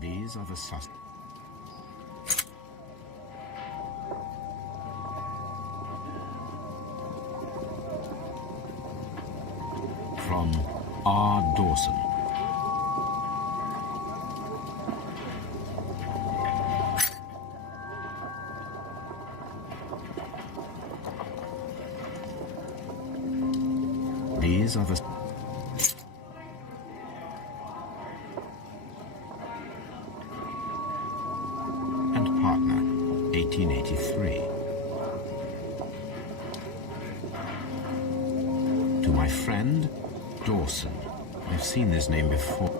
These are the suspects. From R. Dawson. These are the... and partner, 1883. To my friend, Dawson. I've seen this name before.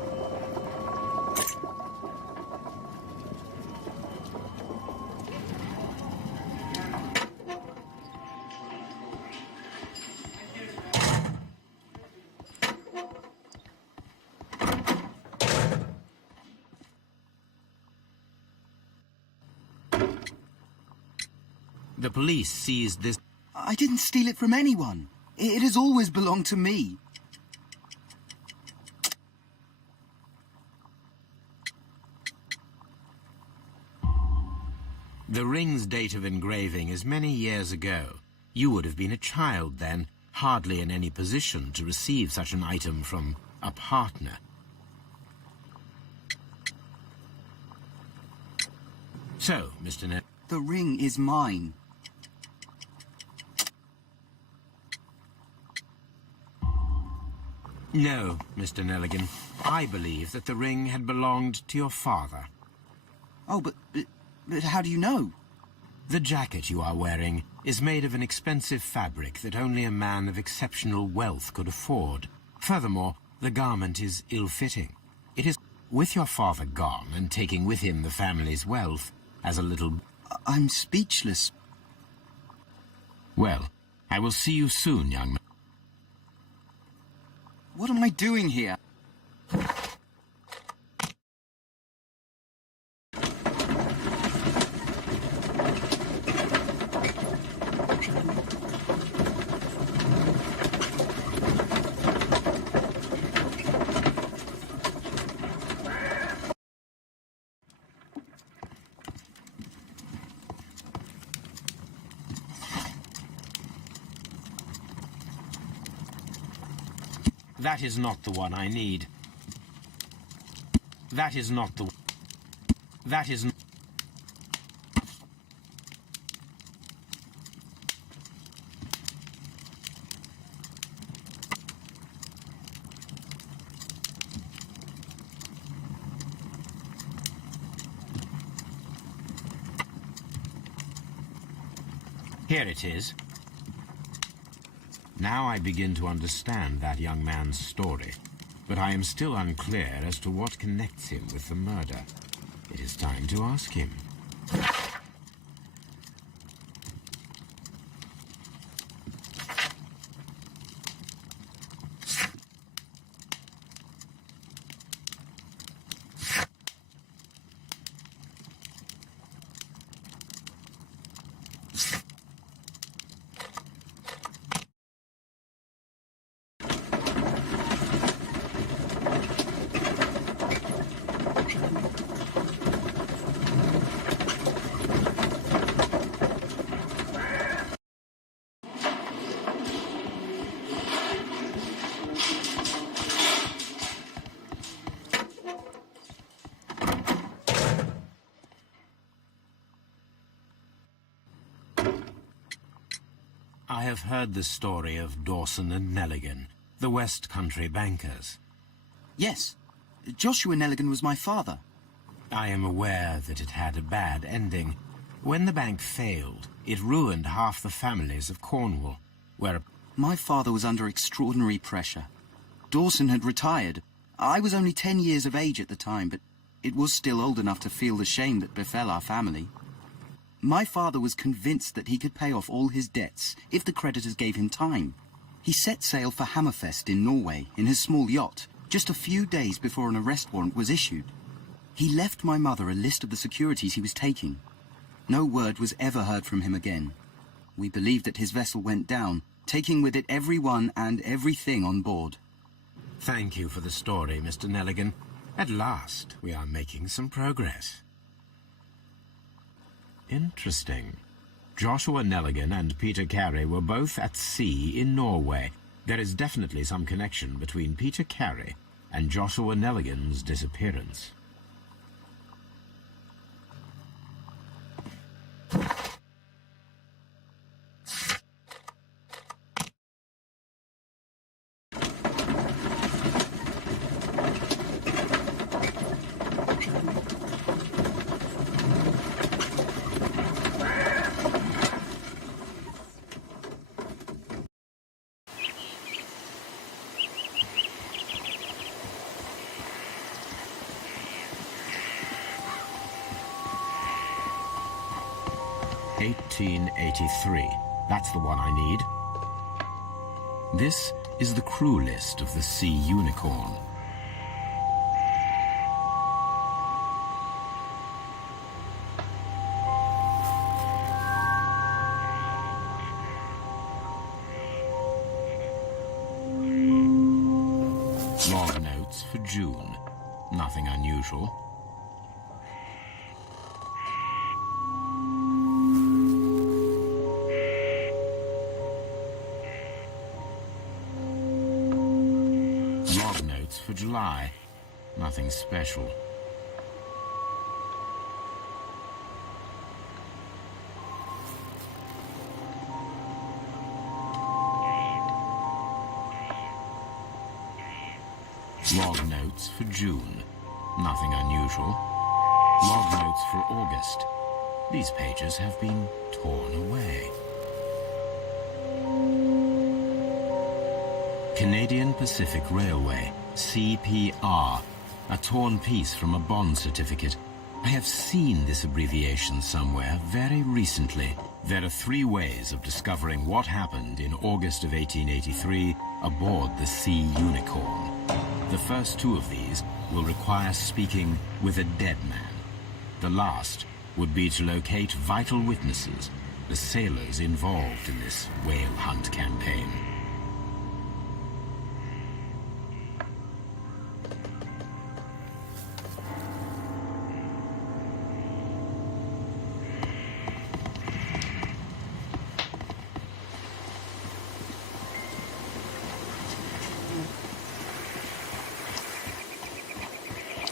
The police seized this... I didn't steal it from anyone. It has always belonged to me. The ring's date of engraving is many years ago. You would have been a child then, hardly in any position to receive such an item from a partner. So, Mr. Ned... The ring is mine. No, Mr. Nelligan. I believe that the ring had belonged to your father. Oh, but how do you know? The jacket you are wearing is made of an expensive fabric that only a man of exceptional wealth could afford. Furthermore, the garment is ill-fitting. It is with your father gone and taking with him the family's wealth as a little... I'm speechless. Well, I will see you soon, young man. What am I doing here? That is not the one I need. That is not the... That is... Here it is. Now I begin to understand that young man's story, but I am still unclear as to what connects him with the murder. It is time to ask him. I have heard the story of Dawson and Nelligan, the West Country bankers. Yes. Joshua Nelligan was my father. I am aware that it had a bad ending. When the bank failed, it ruined half the families of Cornwall, where... My father was under extraordinary pressure. Dawson had retired. I was only 10 years of age at the time, but it was still old enough to feel the shame that befell our family. My father was convinced that he could pay off all his debts if the creditors gave him time. He set sail for Hammerfest in Norway in his small yacht, just a few days before an arrest warrant was issued. He left my mother a list of the securities he was taking. No word was ever heard from him again. We believe that his vessel went down, taking with it everyone and everything on board. Thank you for the story, Mr. Nelligan. At last, we are making some progress. Interesting. Joshua Nelligan and Peter Carey were both at sea in Norway. There is definitely some connection between Peter Carey and Joshua Nelligan's disappearance. "1883. That's the one I need. This is the crew list of the Sea Unicorn. Log notes for June. Nothing unusual. Log notes for July. Nothing special. Log notes for June. Nothing unusual. Log notes for August. These pages have been torn away. Canadian Pacific Railway, CPR, a torn piece from a bond certificate. I have seen this abbreviation somewhere very recently. There are 3 ways of discovering what happened in August of 1883 aboard the Sea Unicorn. The first 2 of these will require speaking with a dead man. The last would be to locate vital witnesses, the sailors involved in this whale hunt campaign.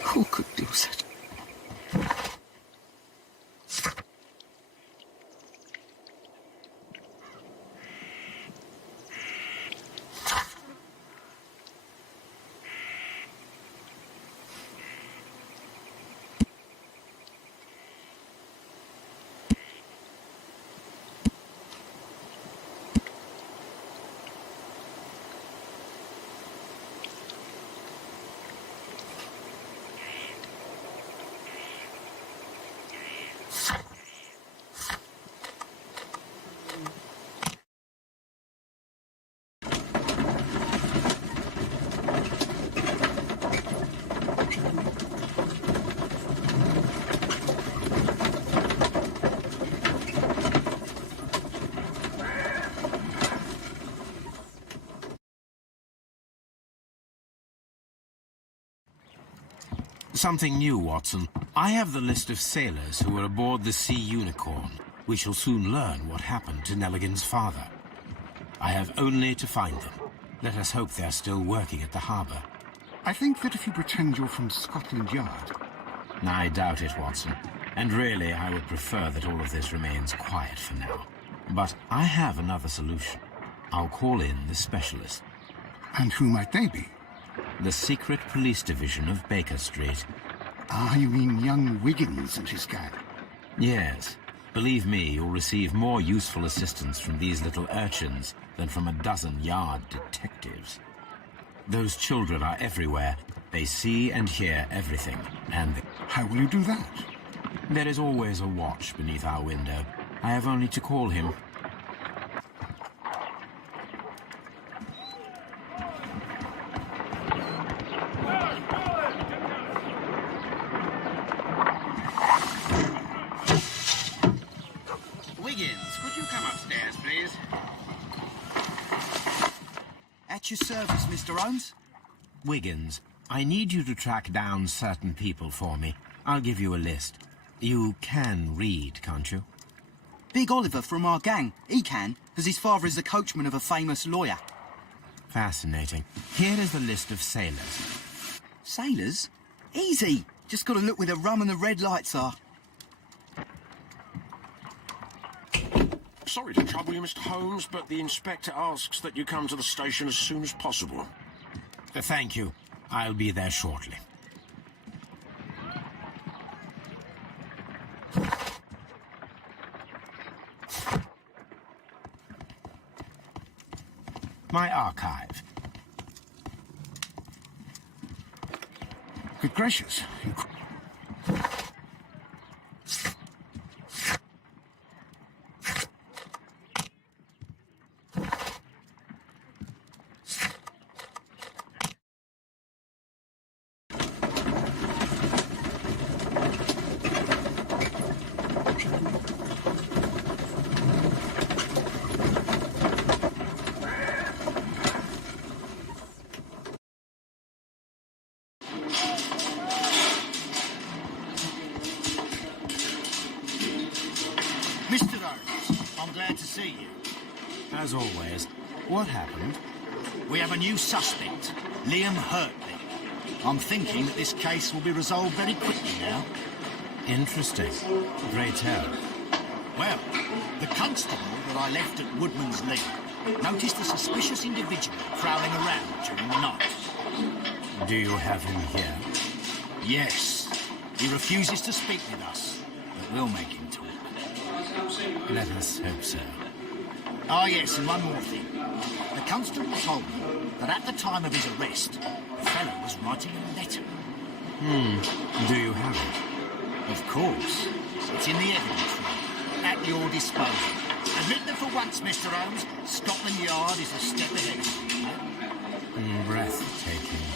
Who could do such? Something new, Watson. I have the list of sailors who were aboard the Sea Unicorn. We shall soon learn what happened to Nelligan's father. I have only to find them. Let us hope they're still working at the harbour. I think that if you pretend you're from Scotland Yard... I doubt it, Watson. And really, I would prefer that all of this remains quiet for now. But I have another solution. I'll call in the specialist. And who might they be? The secret police division of Baker Street. Ah, you mean young Wiggins and his gang? Yes. Believe me, you'll receive more useful assistance from these little urchins than from a dozen yard detectives. Those children are everywhere. They see and hear everything, and... How will you do that? There is always a watch beneath our window. I have only to call him. Wiggins, could you come upstairs, please? At your service, Mr. Holmes. Wiggins, I need you to track down certain people for me. I'll give you a list. You can read, can't you? Big Oliver from our gang, he can, because his father is the coachman of a famous lawyer. Fascinating. Here is the list of sailors. Sailors? Easy. Just got to look where the rum and the red lights are. Sorry to trouble you, Mr. Holmes, but the inspector asks that you come to the station as soon as possible. Thank you. I'll be there shortly. My archive. Good gracious. Mr. Holmes, I'm glad to see you. As always, what happened? We have a new suspect, Liam Hurtley. I'm thinking that this case will be resolved very quickly now. Interesting. Pray tell. Well, the constable that I left at Woodman's Lee noticed a suspicious individual prowling around during the night. Do you have him here? Yes, he refuses to speak with us, but we'll make him talk. Let us hope so. Ah, yes, and one more thing. The constable told me that at the time of his arrest, the fellow was writing a letter. Do you have it? Of course. It's in the evidence room, at your disposal. Admit that for once, Mr. Holmes, Scotland Yard is a step ahead. Breathtaking.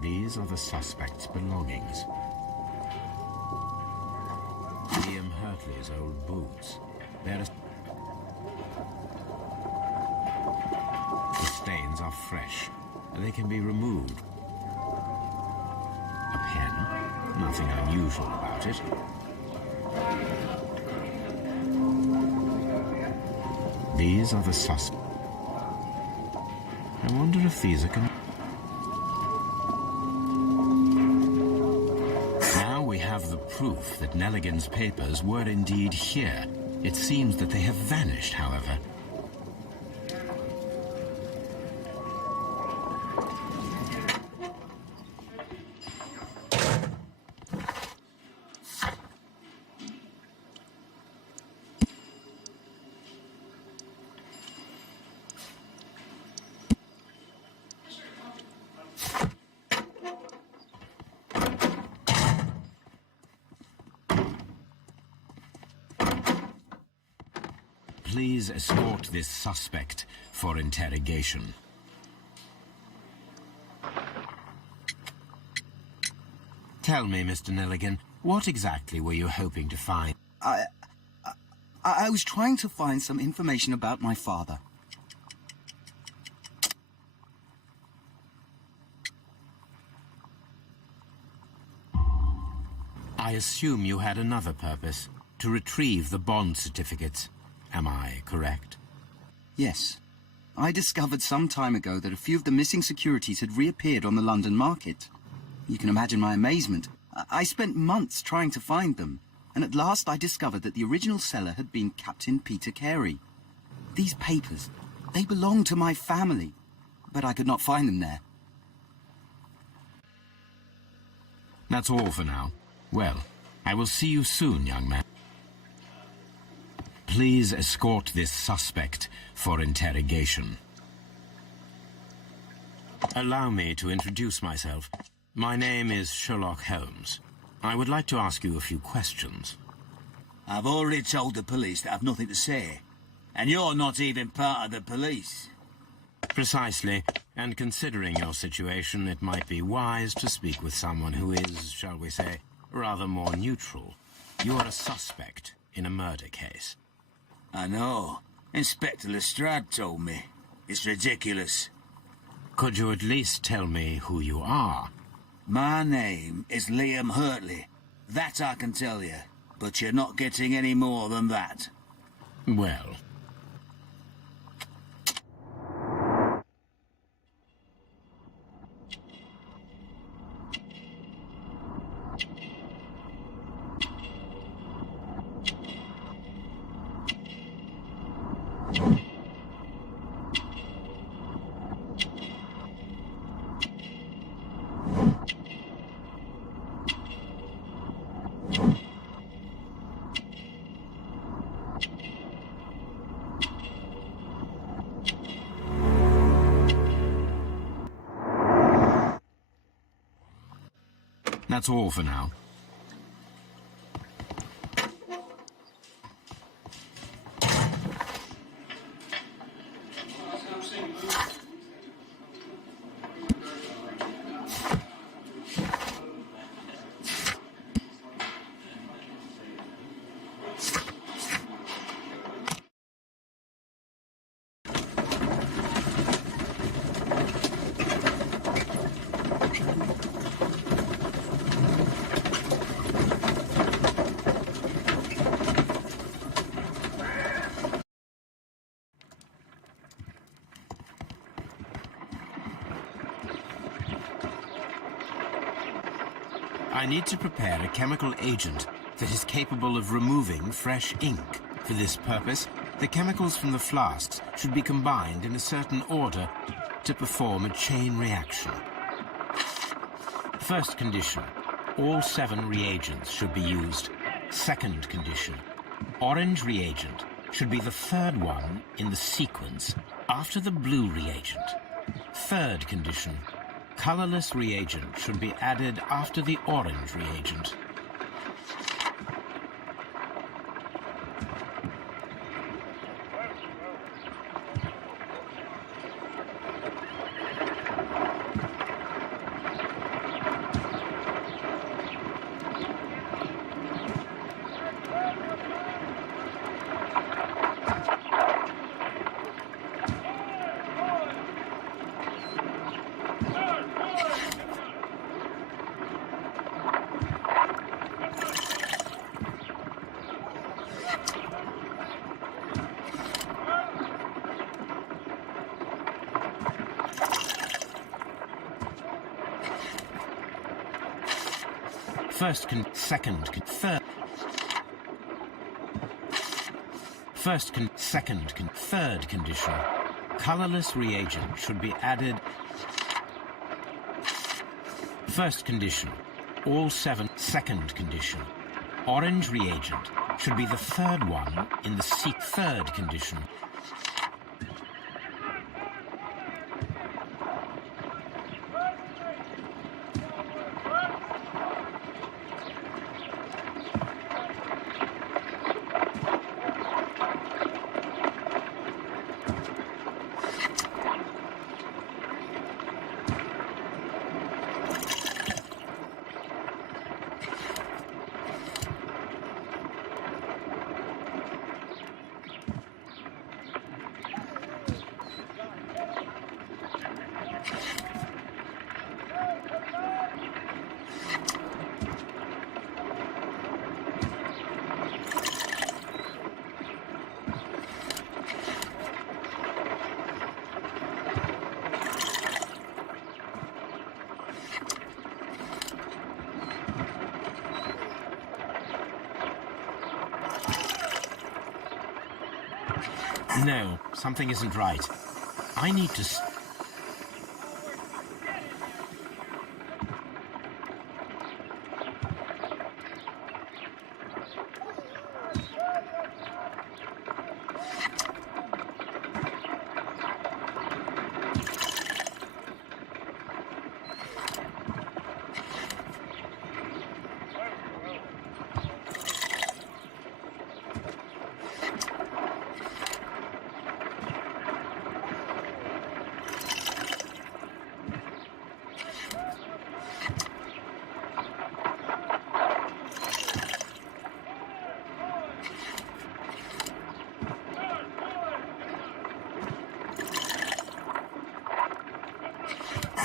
These are the suspect's belongings. Liam Hurtley's old boots. The stains are fresh. They can be removed. A pen. Nothing unusual about it. These are the suspects. I wonder if these are Now we have the proof that Nelligan's papers were indeed here. It seems that they have vanished, however. Please escort this suspect for interrogation. Tell me, Mr. Nelligan, what exactly were you hoping to find? I was trying to find some information about my father. I assume you had another purpose, to retrieve the bond certificates. Am I correct? Yes. I discovered some time ago that a few of the missing securities had reappeared on the London market. You can imagine my amazement. I spent months trying to find them, and at last I discovered that the original seller had been Captain Peter Carey. These papers, they belonged to my family, but I could not find them there. That's all for now. Well, I will see you soon, young man. Please escort this suspect for interrogation. Allow me to introduce myself. My name is Sherlock Holmes. I would like to ask you a few questions. I've already told the police that I've nothing to say. And you're not even part of the police. Precisely, and considering your situation, it might be wise to speak with someone who is, shall we say, rather more neutral. You are a suspect in a murder case. I know. Inspector Lestrade told me. It's ridiculous. Could you at least tell me who you are? My name is Liam Hurtley. That I can tell you. But you're not getting any more than that. Well... That's all for now. I need to prepare a chemical agent that is capable of removing fresh ink. For this purpose, the chemicals from the flasks should be combined in a certain order to perform a chain reaction. First condition, all 7 reagents should be used. Second condition, orange reagent should be the 3rd one in the sequence after the blue reagent. Third condition, colorless reagent should be added after the orange reagent. Third condition. Colorless reagent should be added. First condition. All 7. Second condition. Orange reagent should be the 3rd one in the third condition. No, something isn't right. I need to...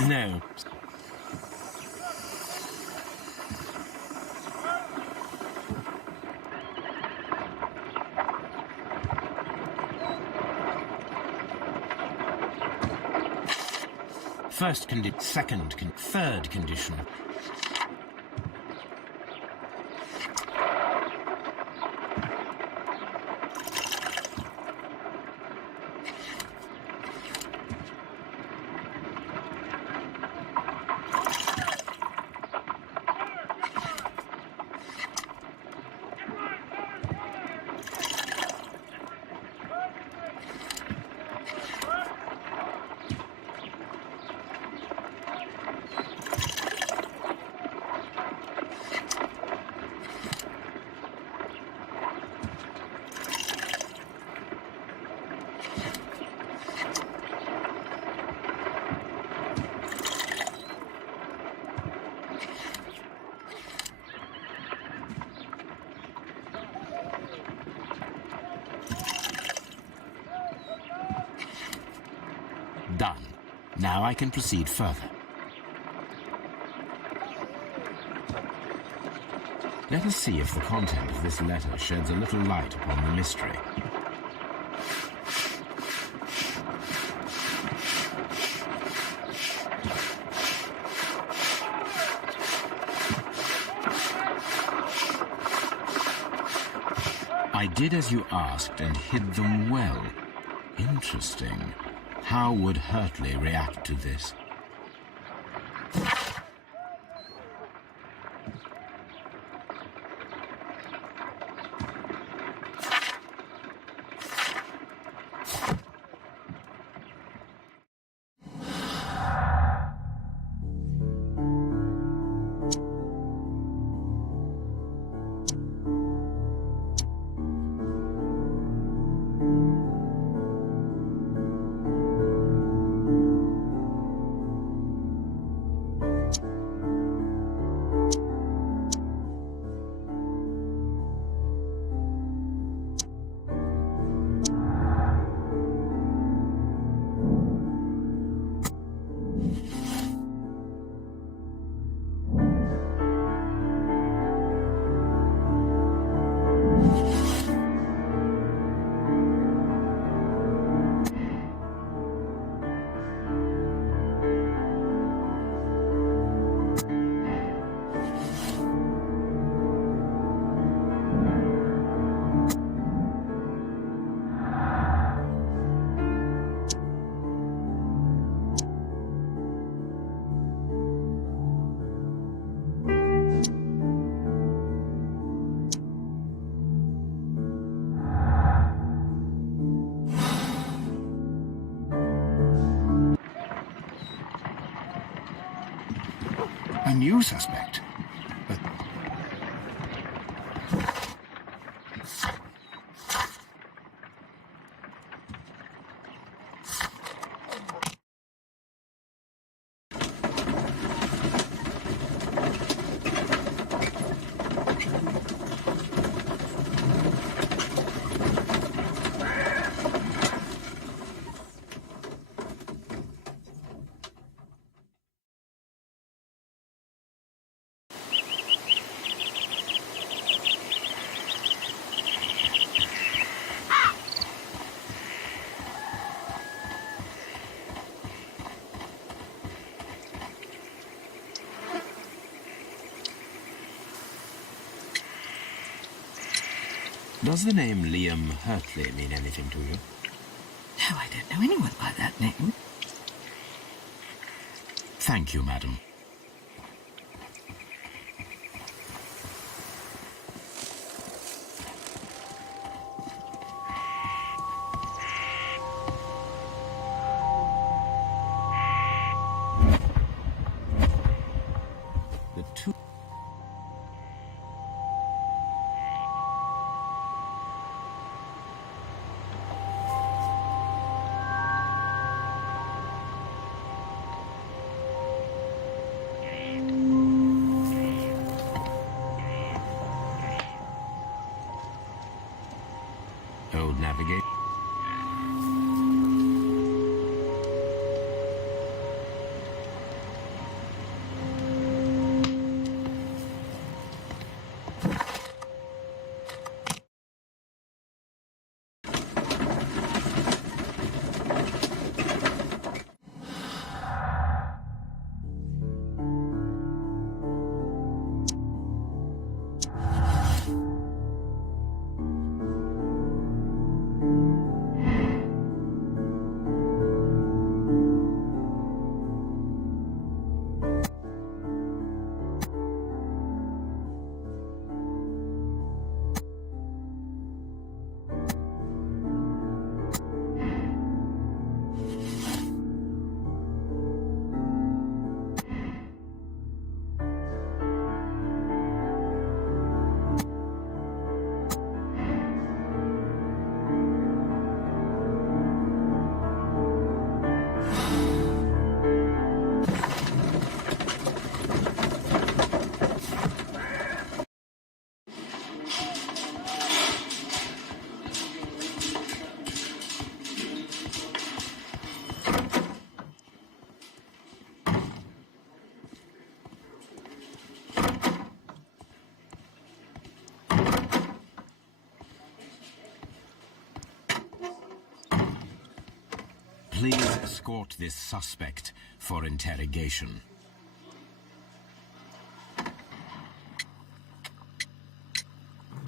No. First condition, third condition. Done. Now I can proceed further. Let us see if the content of this letter sheds a little light upon the mystery. I did as you asked and hid them well. Interesting. How would Hurtley react to this? A new suspect. But Does the name Liam Hurtley mean anything to you? No, I don't know anyone by that name. Thank you, madam. The two... Old navigate. Please escort this suspect for interrogation.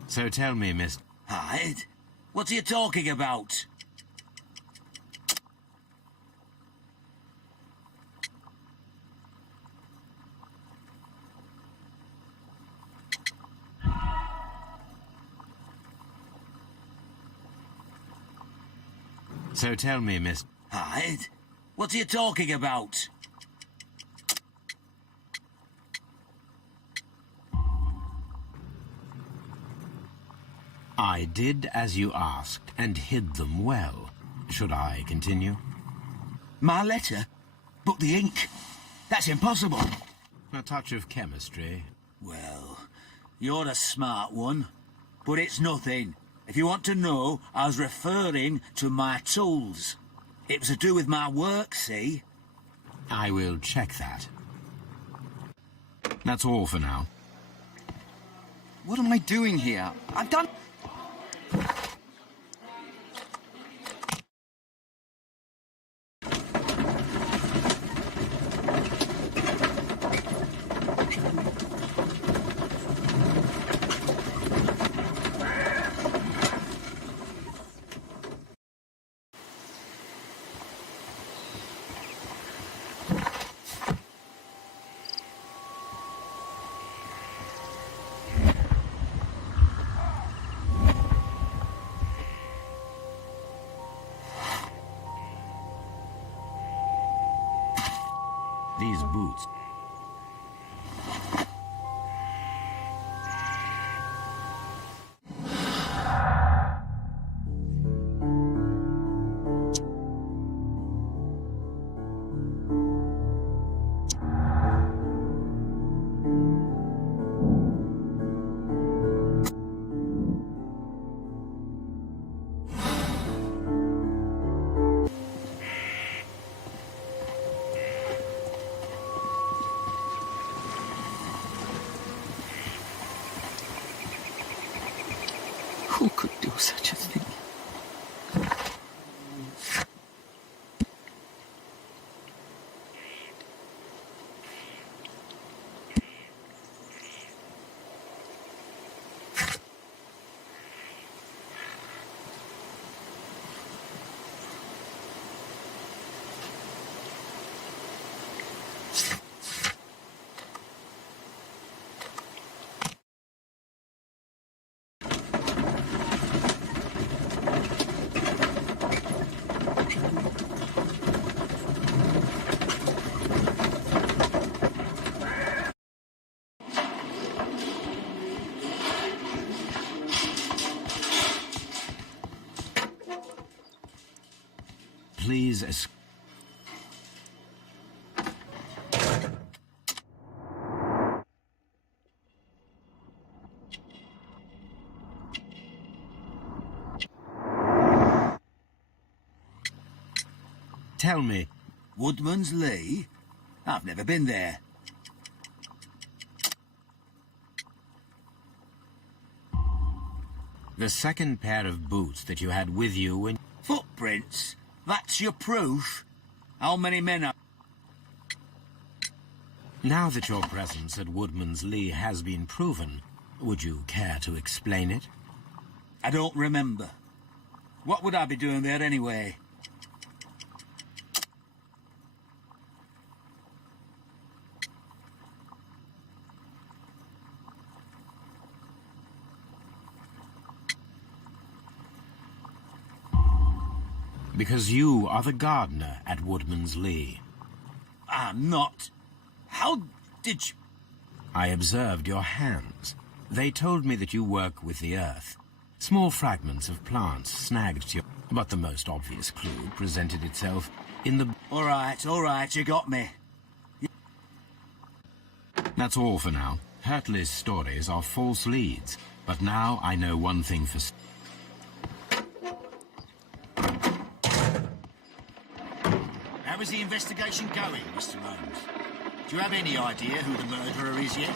So tell me, Miss... Hide? What are you talking about? So tell me, Miss... Hide? What are you talking about? I did as you asked and hid them well. Should I continue? My letter? But the ink? That's impossible. A touch of chemistry. Well, you're a smart one. But it's nothing. If you want to know, I was referring to my tools. It was to do with my work, see? I will check that. That's all for now. What am I doing here? I've done... These boots... Who could do such a thing? Please tell me. Woodman's Lee? I've never been there. The second pair of boots that you had with you when... Footprints? That's your proof? How many men are... Now that your presence at Woodman's Lee has been proven, would you care to explain it? I don't remember. What would I be doing there anyway? Because you are the gardener at Woodman's Lee. I'm not. How did you... I observed your hands. They told me that you work with the earth. Small fragments of plants snagged to your... But the most obvious clue presented itself in the... All right, you got me. That's all for now. Hurtley's stories are false leads. But now I know one thing for... How is the investigation going, Mr. Holmes? Do you have any idea who the murderer is yet?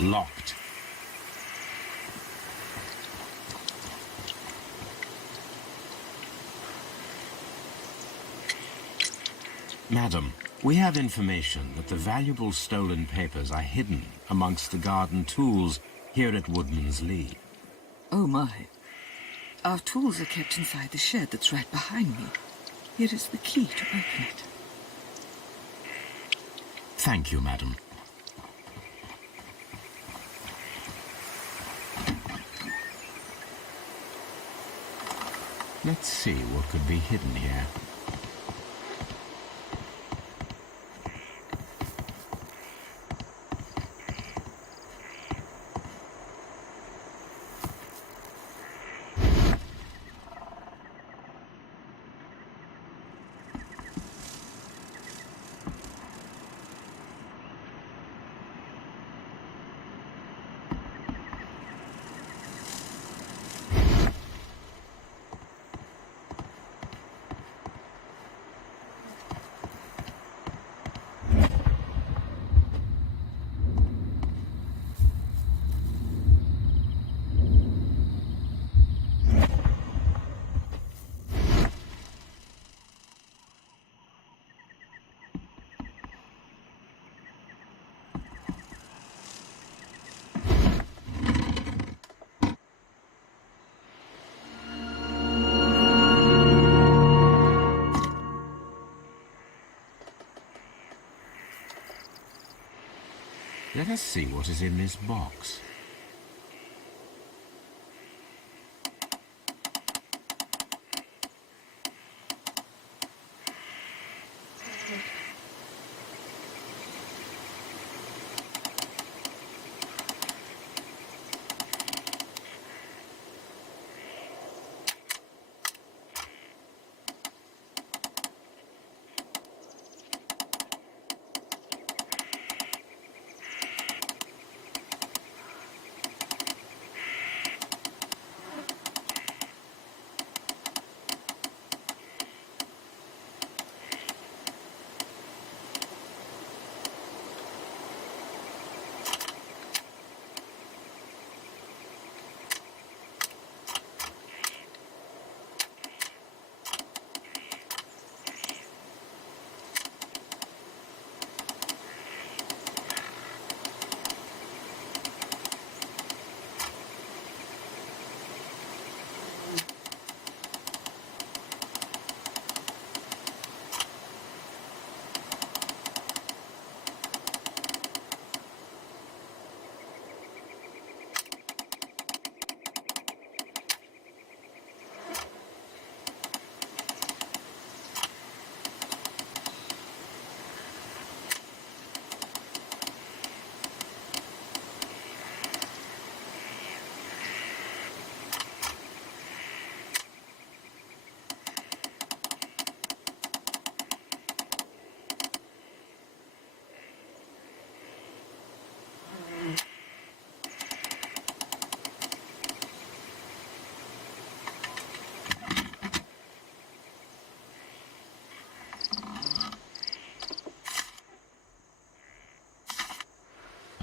Locked. Madam, we have information that the valuable stolen papers are hidden amongst the garden tools here at Woodman's Lee. Oh, my. Our tools are kept inside the shed that's right behind me. Here is the key to open it. Thank you, madam. Let's see what could be hidden here. Let us see what is in this box.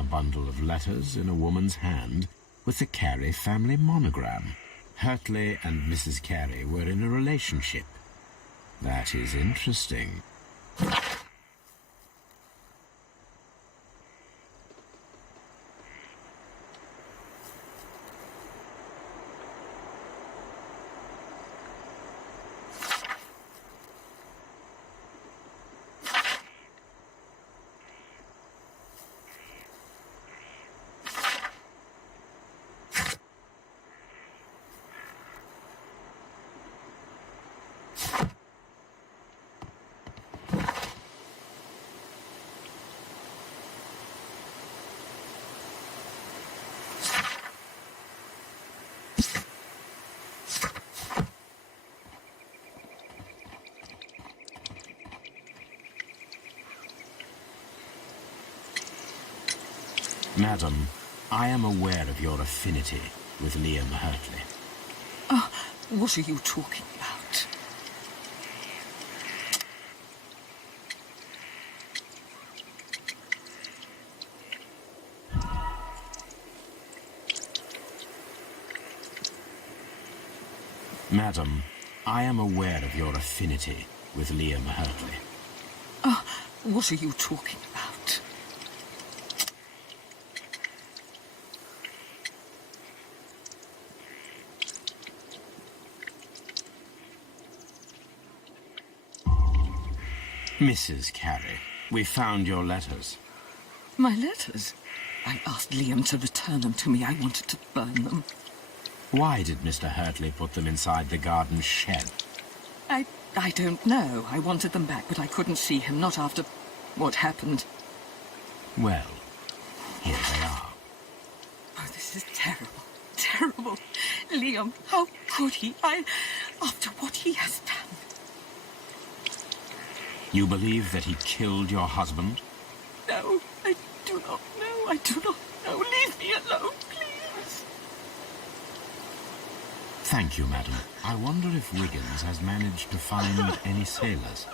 Bundle of letters in a woman's hand with the Carey family monogram. Hurtley and Mrs. Carey were in a relationship. That is interesting. Madam, I am aware of your affinity with Liam Hurtley. Oh, what are you talking about? Madam, I am aware of your affinity with Liam Hurtley. Oh, what are you talking about? Mrs. Carey, we found your letters. My letters? I asked Liam to return them to me. I wanted to burn them. Why did Mr. Hurtley put them inside the garden shed? I don't know. I wanted them back, but I couldn't see him, not after what happened. Well, here they are. Oh, this is terrible. Terrible. Liam, how could he? After what he has done. You believe that he killed your husband? No, I do not know. I do not know. Leave me alone, please. Thank you, madam. I wonder if Wiggins has managed to find any sailors.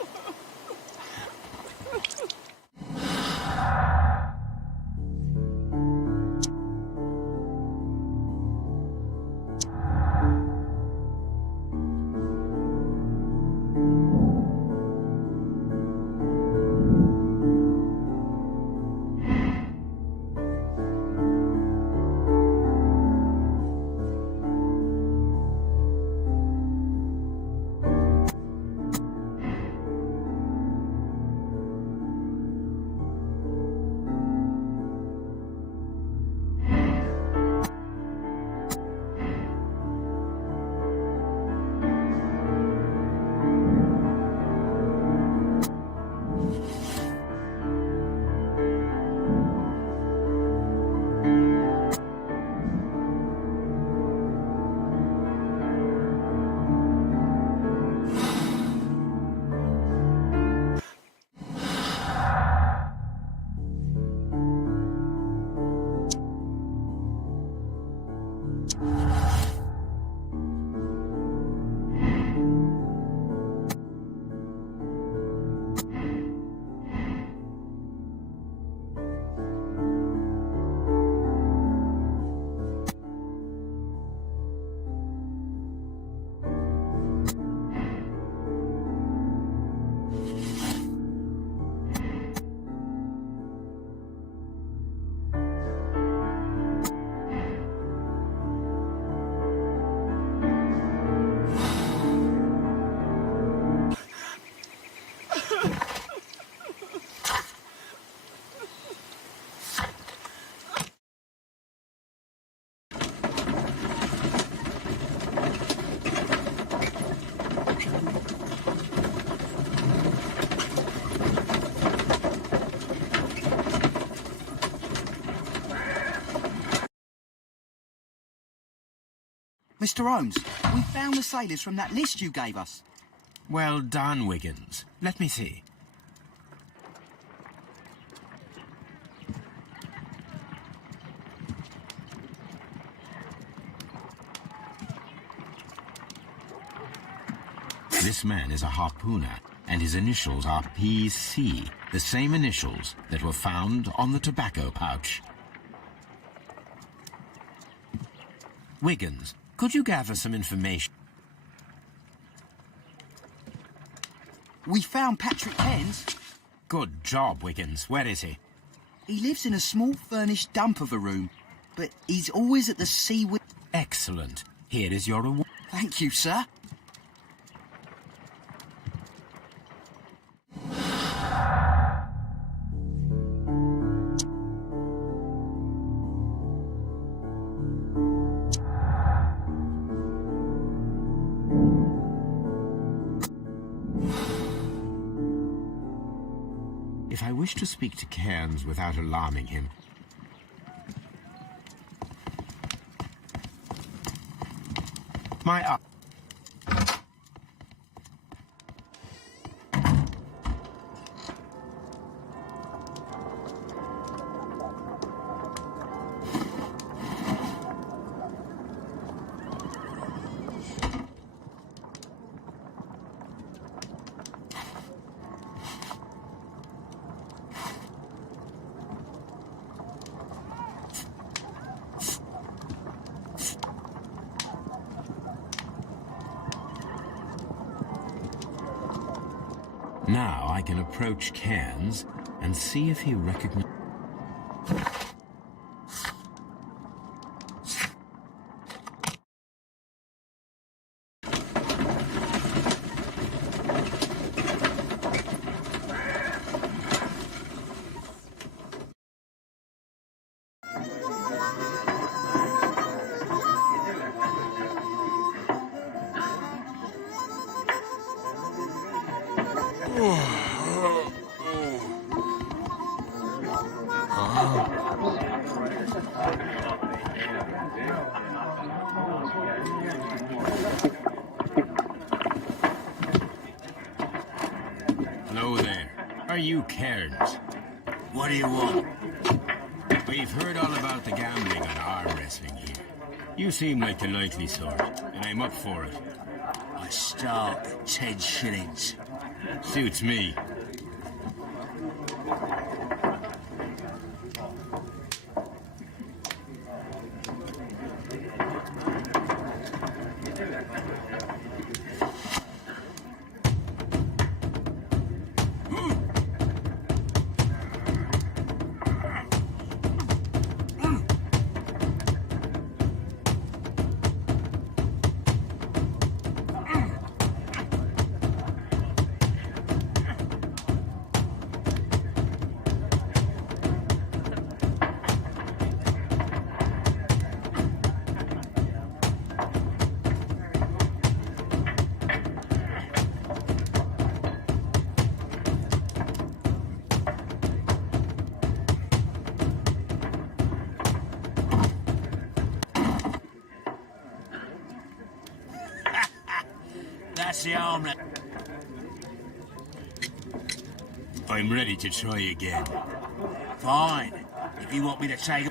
Mr. Holmes, we found the sailors from that list you gave us. Well done, Wiggins. Let me see. This man is a harpooner, and his initials are PC, the same initials that were found on the tobacco pouch. Wiggins, could you gather some information? We found Patrick Cairns. Good job, Wiggins. Where is he? He lives in a small furnished dump of a room, but he's always at the sea with... Excellent. Here is your reward. Thank you, sir. If I wish to speak to Cairns without alarming him... My... Now I can approach Cairns and see if he recognizes... Hello there. Are you Cairns? What do you want? We've heard all about the gambling and arm wrestling here. You seem like the likely sort, and I'm up for it. I start at 10 shillings. Suits me. That's the arm that... I'm ready to try again. Fine. If you want me to take...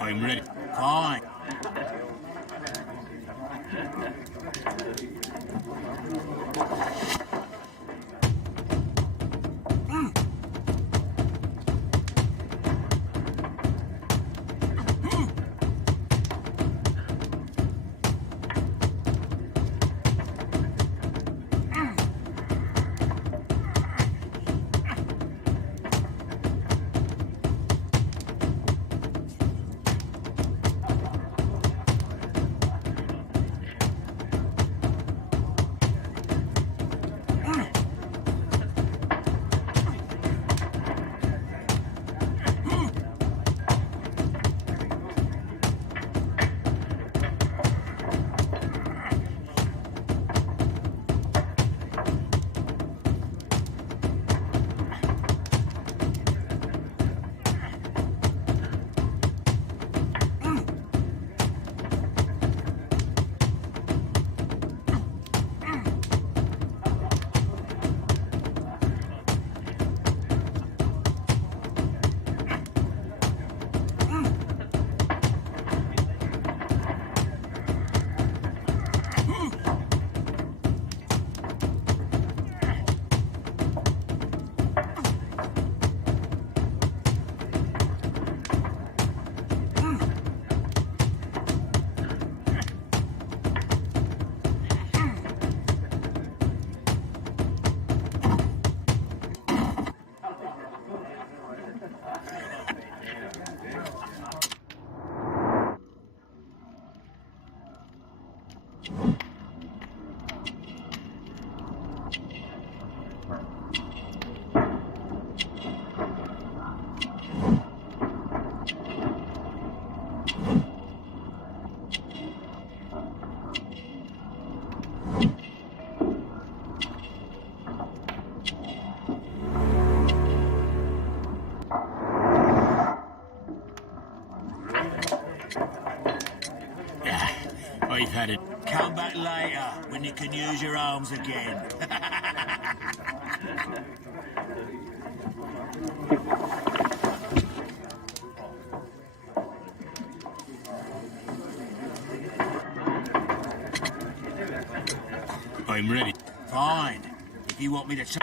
I'm ready. Fine. had it. Come back later, when you can use your arms again. I'm ready. Fine. If you want me to...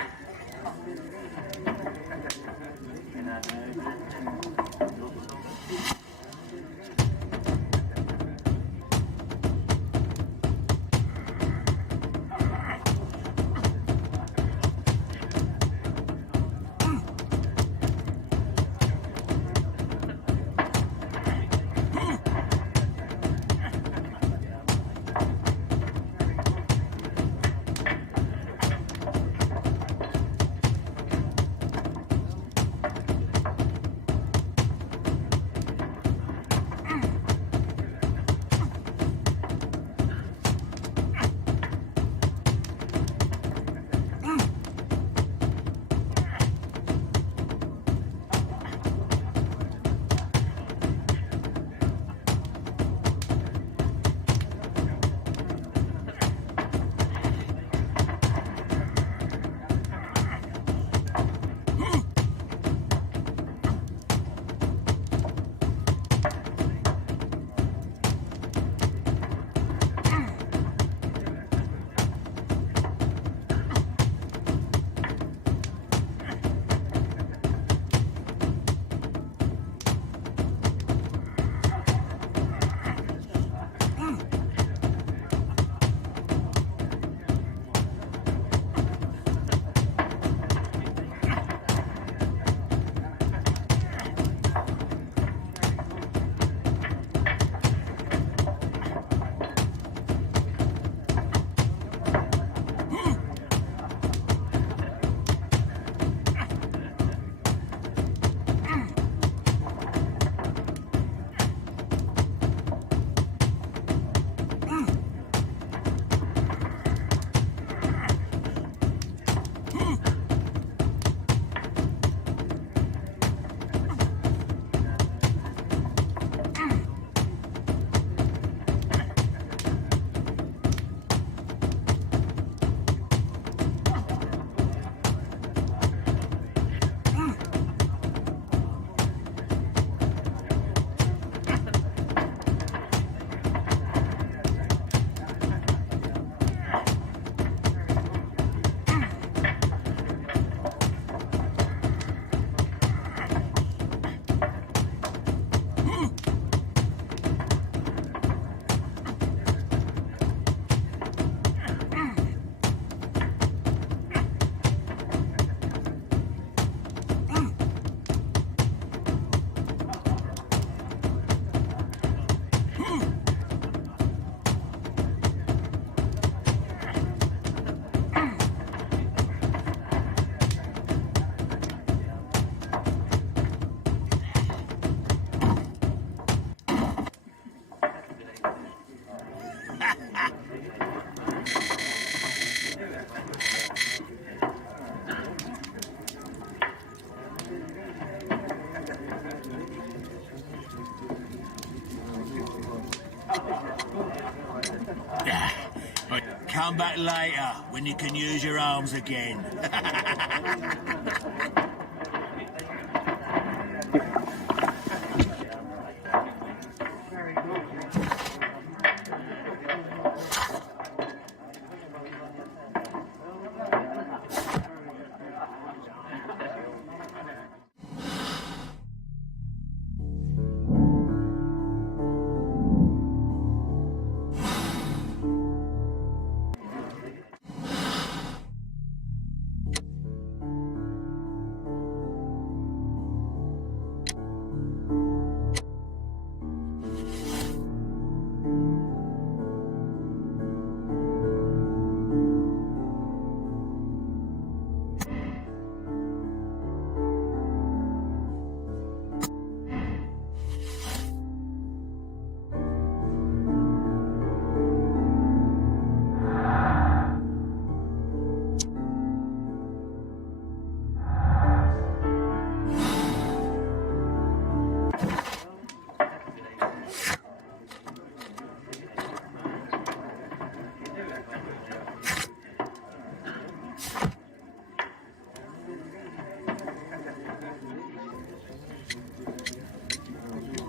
Come back later, when you can use your arms again.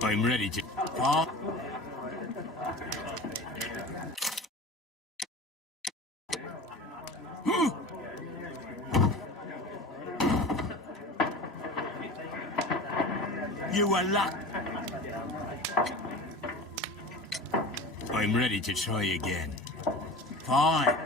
I'm ready to... Fine. You were luck. I'm ready to try again. Fine.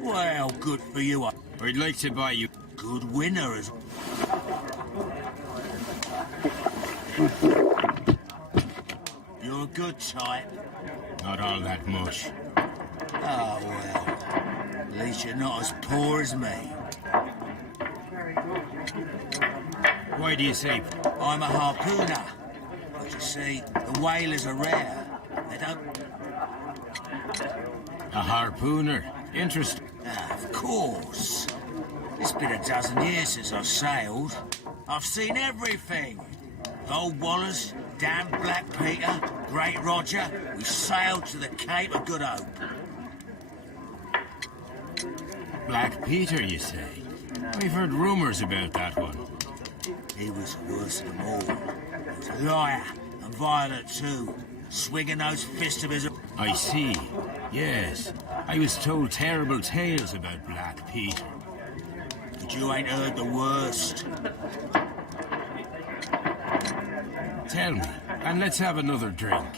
Well, good for you. I'd like to buy you... Good winner as... You're a good type. Not all that much. Oh, well. At least you're not as poor as me. Why do you say... I'm a harpooner. But you see, the whalers are rare. They don't... A harpooner? Interesting. Of course. It's been a dozen years since I've sailed. I've seen everything. Old Wallace, damn Black Peter, Great Roger. We sailed to the Cape of Good Hope. Black Peter, you say? I've heard rumours about that one. He was the worst of them all. He was a liar and violent too. Swinging those fists of his... I see. Yes. I was told terrible tales about Black Peter. But you ain't heard the worst. Tell me, and let's have another drink.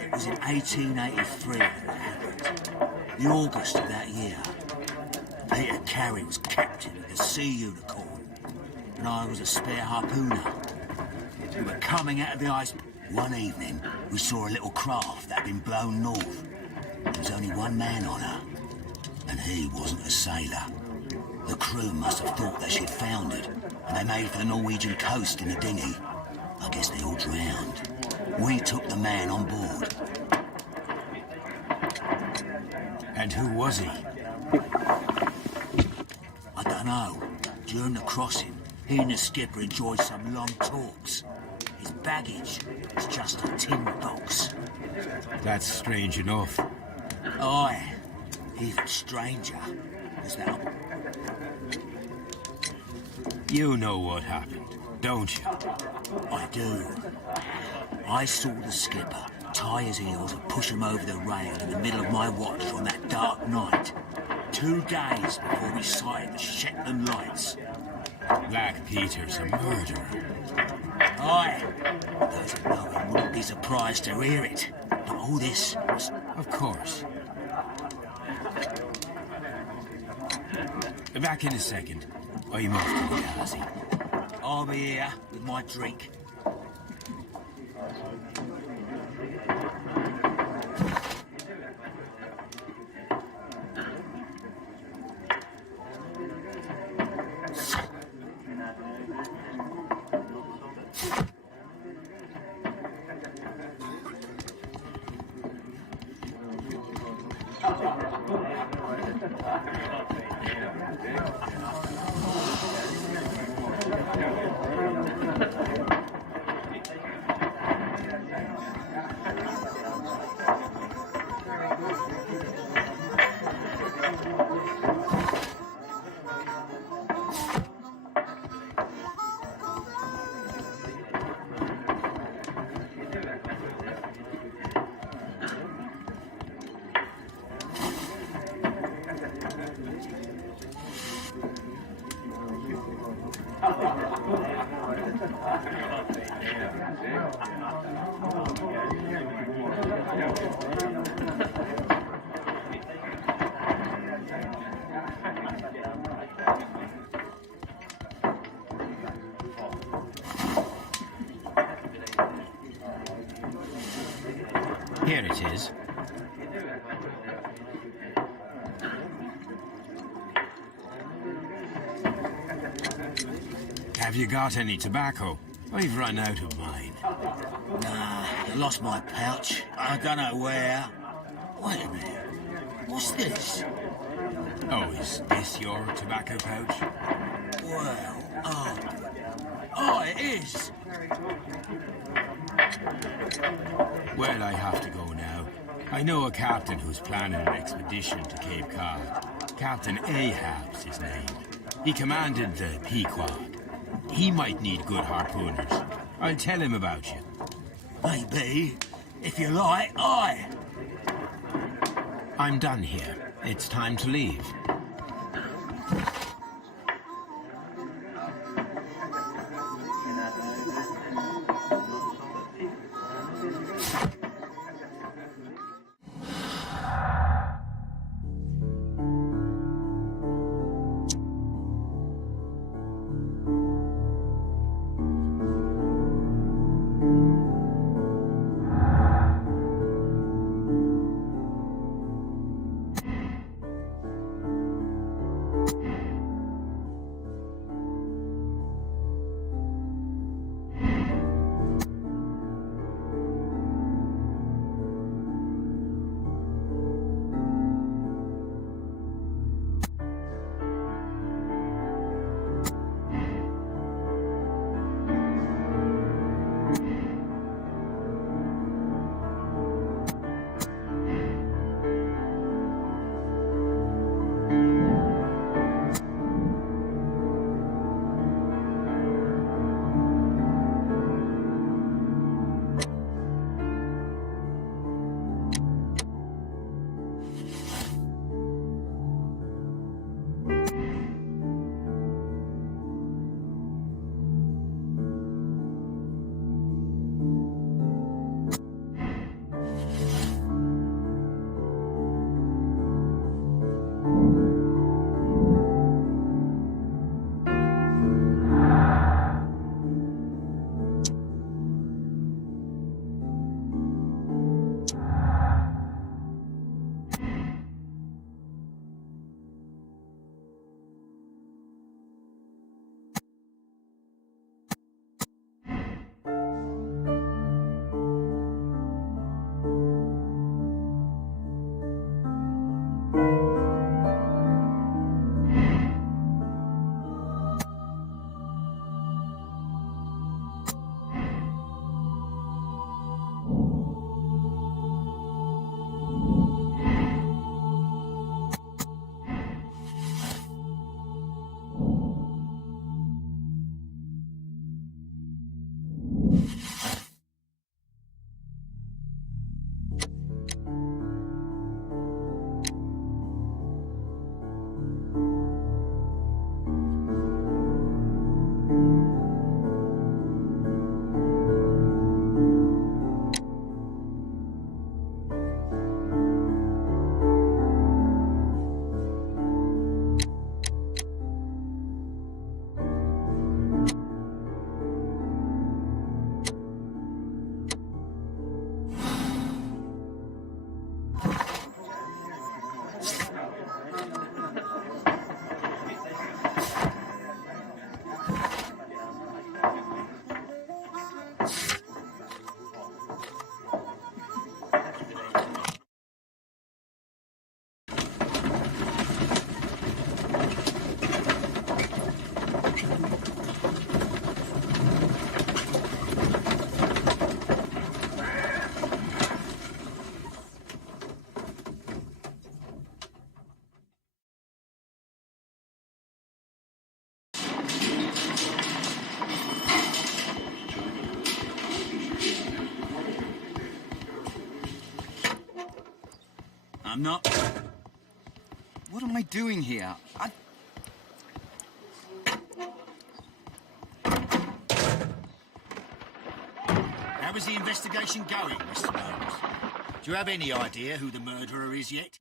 It was in 1883 that it happened. The August of that year. Peter Carey was captain of the Sea Unicorn, and I was a spare harpooner. We were coming out of the ice. One evening, we saw a little craft that had been blown north. There was only one man on her, and he wasn't a sailor. The crew must have thought that she'd foundered, and they made for the Norwegian coast in a dinghy. I guess they all drowned. We took the man on board. And who was he? I don't know. During the crossing, he and the skipper enjoyed some long talks. His baggage was just a tin box. That's strange enough. Aye, even stranger was that. You know what happened, don't you? I do. I saw the skipper tie his heels and push him over the rail in the middle of my watch on that dark night. 2 days before we sighted the Shetland lights. Black Peter's a murderer. Aye, those who know him wouldn't be surprised to hear it. But all this was... Of course. Back in a second. I'm off to the galaxy. I'll be here with my drink. Here it is. Have you got any tobacco? I've run out of mine. Nah, I lost my pouch. I don't know where. Wait a minute. What's this? Oh, is this your tobacco pouch? Well, oh, it is. Well, I have to go now. I know a captain who's planning an expedition to Cape Cod. Captain Ahab's his name. He commanded the Pequod. He might need good harpooners. I'll tell him about you. Maybe, if you like, I. I'm done here. It's time to leave. I'm not... What am I doing here? How is the investigation going, Mr. Holmes? Do you have any idea who the murderer is yet?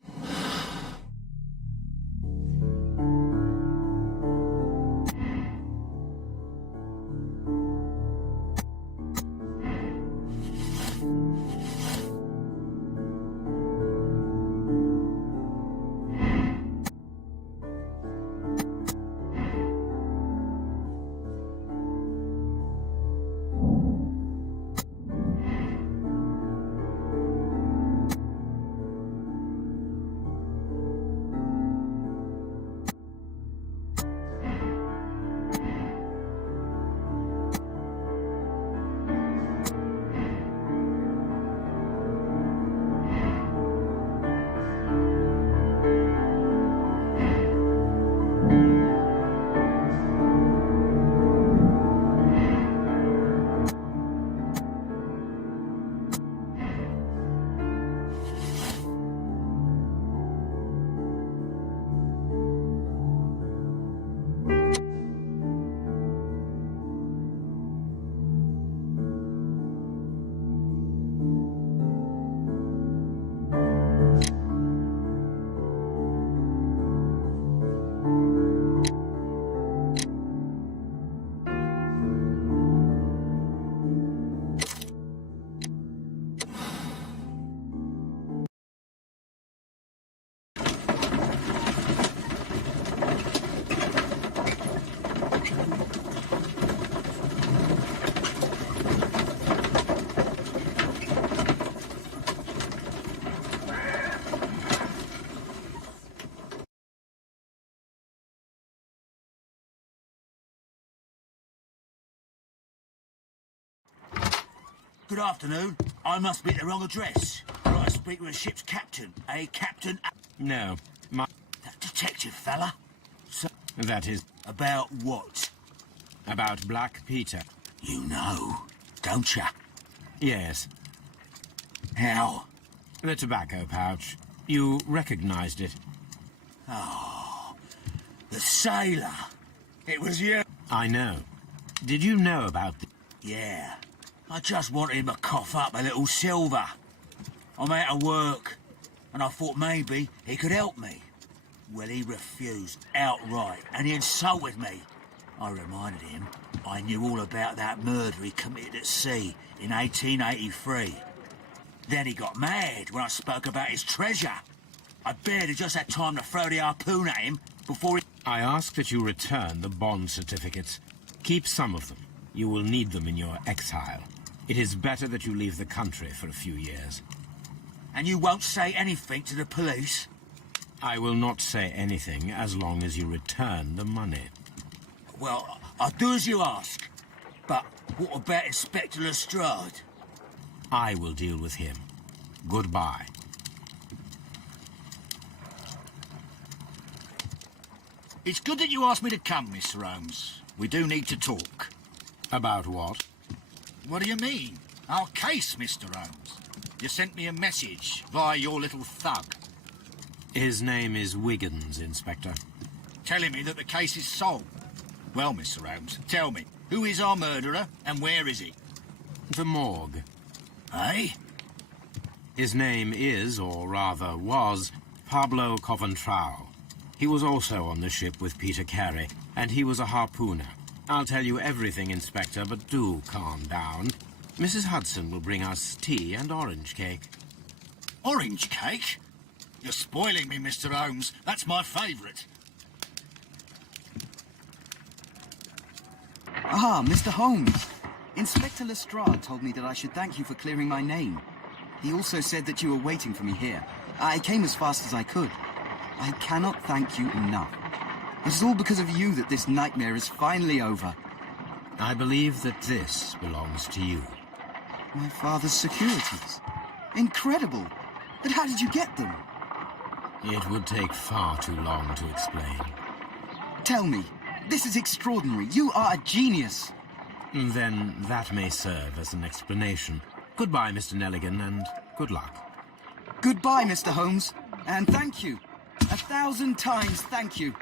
good afternoon. I must be at the wrong address. I'd like to speak with a ship's captain. A captain... No, That detective fella? So, that is about what? about Black Peter. You know, don't ya? Yes, How? the tobacco pouch. You recognized it. The sailor. It was you. I know. Did you know about the... Yeah. I just wanted him to cough up a little silver. I'm out of work, and I thought maybe he could help me. Well, he refused outright, and he insulted me. I reminded him I knew all about that murder he committed at sea in 1883. Then he got mad when I spoke about his treasure. I barely just had time to throw the harpoon at him before he... I ask that you return the bond certificates. Keep some of them. You will need them in your exile. It is better that you leave the country for a few years. And you won't say anything to the police? I will not say anything as long as you return the money. Well, I'll do as you ask. But what about Inspector Lestrade? I will deal with him. Goodbye. It's good that you asked me to come, Mr. Holmes. We do need to talk. About what? What do you mean? Our case, Mr. Holmes. You sent me a message via your little thug, His name is Wiggins, Inspector. telling me that the case is solved. Well, Mr. Holmes, tell me, who is our murderer and where is he? The morgue. Eh? His name is, or rather was, Pablo Coventral. He was also on the ship with Peter Carey, and he was a harpooner. I'll tell you everything, Inspector, but do calm down. Mrs. Hudson will bring us tea and orange cake. Orange cake? You're spoiling me, Mr. Holmes. That's my favourite. Ah, Mr. Holmes. Inspector Lestrade told me that I should thank you for clearing my name. He also said that you were waiting for me here. I came as fast as I could. I cannot thank you enough. It is all because of you that this nightmare is finally over. I believe that this belongs to you. My father's securities. Incredible. But how did you get them? It would take far too long to explain. Tell me. This is extraordinary. You are a genius. Then that may serve as an explanation. Goodbye, Mr. Nelligan, and good luck. Goodbye, Mr. Holmes. And thank you. 1,000 times thank you.